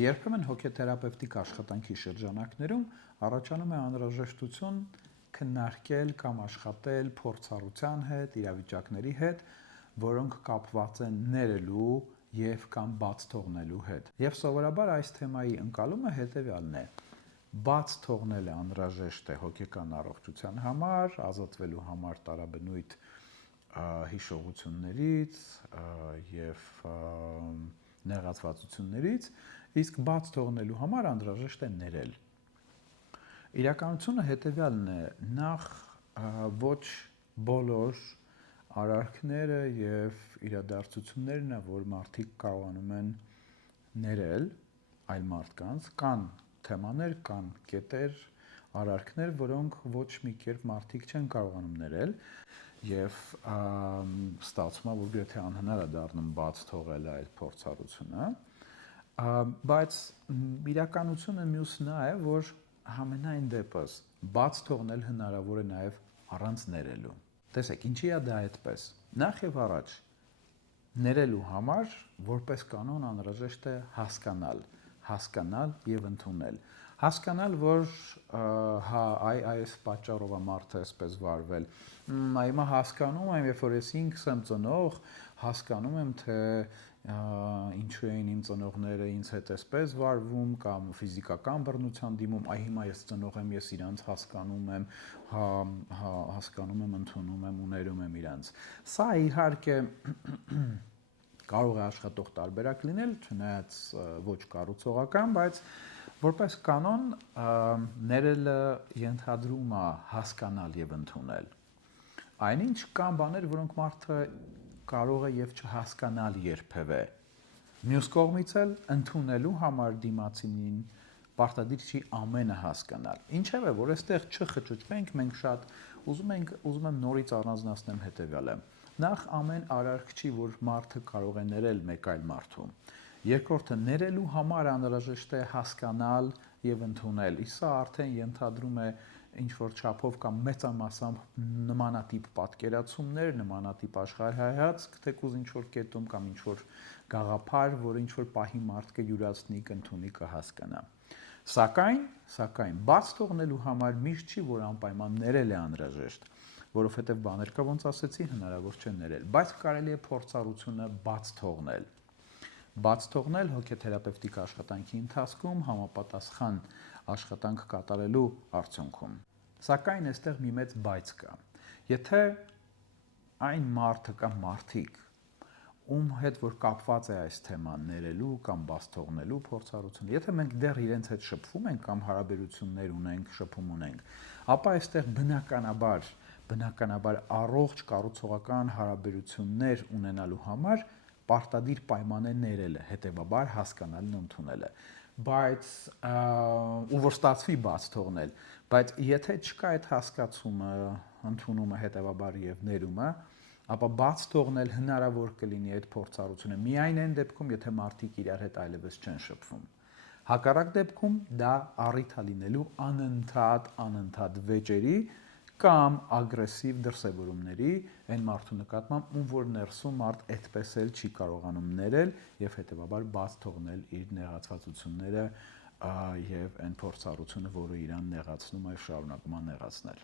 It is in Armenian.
Երբեմն հոգեթերապևտիկ աշխատանքի շրջանակներում առաջանում է անհրաժեշտություն քննարկել կամ աշխատել փորձառության հետ, իրավիճակների հետ, որոնք կապված են ներելու եւ կամ բաց թողնելու հետ։ Եվ սովորաբար այս թեմայի ընկալումը հետեւյալն է. բաց թողնելը անհրաժեշտ է հոգեկան առողջության համար, ազատվելու համար տարաբնույթ հիշողություններից եւ նեղացվածություններից, իսկ բաց թողնելու համար անհրաժեշտ է ներել։ Իրականությունը հետեւյալն է. նախ ոչ բոլոր արարքները եւ իրադարձություններն է, որ մարդիկ կարողանում են ներել այլ մարդկանց, կան թեմաներ, կան կետեր, արարքներ, որոնք ոչ մի կերպ մարդիկ չեն կարողանում ներել եւ ստացվում է, որ գրեթե անհնար է դառնում բաց թողել այդ փորձառությունը, բայց իրականությունը մյուսն է, որ համենայն դեպս բաց թողնել հնարավոր է նաեւ առանց ներելու։ Տեսեք, ինչի է դա այդպես։ Նախ եւ առաջ ներելու համար որպես կանոն անհրաժեշտ է հասկանալ եւ ընդունել։ Հասկանալ, որ հա, այս պատճառով է մարդը այսպես վարվել։ Հիմա հասկանում եմ, երբ որ ես ինքս եմ ծնող, հասկանում եմ, թե ինչու էին իմ ծնողները ինձ հետ այսպես վարվում կամ ֆիզիկական բռնության դիմում, հիմա ես ծնող եմ, ես իրանց հասկանում եմ, հասկանում եմ, ընդունում եմ ու ներում եմ իրանց։ Սա իհարկե կարող է աշխատող տարբերակ լինել, չնայած ոչ կառուցողական, բայց որպես կանոն ներելը ենթադրում է հասկանալ եւ ընդունել։ Այնինչ կան բաներ, որոնք մարդը կարող է եւ չհասկանալ երբևէ։ Մյուս կողմից էլ ընդունելու համար դիմացինին պարտադիր չի ամենը հասկանալ։ Ինչևէ, որ այստեղ չխճճվենք, մենք շատ ուզում եմ նորից առանձնացնեմ հետեւյալը։ Նախ ամեն արարք չի, որ մարդը կարող է ներել մեկ այլ մարդու։ Երկրորդը, ներելու համար անհրաժեշտ է հասկանալ եւ ընդունել։ Սա արդեն ենթադրում է ինչ-որ չափով կամ մեծամասամբ նմանատիպ պատկերացումներ, նմանատիպ աշխարհայացք, թեկուզ ինչ-որ կետում կամ ինչ-որ գաղափար, որը ինչ-որ պահի մարդը յուրացնի, կընդունի, կհասկանա։ Սակայն բաց թողնելու համար միշտ չի, որ անպայման ներել է անհրաժեշտ, որովհետև բաներ կա, ոնց ասեցի, հնարավոր չէ ներել, բայց կարելի է փորձառությունը բաց թողնել։ Բաց թողնել հոգեթերապևտիկ աշխատանքի ընթացքում համապատասխան աշխատանք կատարելու արդյունքում։ Սակայն այստեղ մի մեծ բայց կա։ Եթե այն մարդը կամ մարդիկ, ում հետ որ կապված է այս թեման ներելու կամ բաց թողնելու փորձառությունը, եթե մենք դեռ իրենց հետ շփվում ենք կամ հարաբերություններ ունենք, շփում ունենք, ապա այստեղ բնականաբար առողջ կառուցողական հարաբերություններ ունենալու համար պարտադիր պայման է ներելը, հետևաբար հասկանալն ու ընդունելը, բայց ու որ ստացվի բաց թողնել, բայց եթե չկա այդ հասկացումը, ընդունումը, հետևաբար եւ ներումը, ապա բաց թողնել հնարավոր կլինի այդ փորձառությունը միայն այն դեպքում, եթե մարդիկ իրար հետ այլևս չեն շփվում։ Հակառակ դեպքում դա առիթ է լինելու անընդհատ վեճերի կամ ագրեսիվ դրսևորումների այն մարդու նկատմամբ, ում որ ներսում մարդ այդպես էլ չի կարողանում ներել եւ հետեւաբար բաց թողնել իր նեղացվածությունները եւ այն փորձառությունը, որը իրան նեղացնում է, շարունակում է նեղացնել։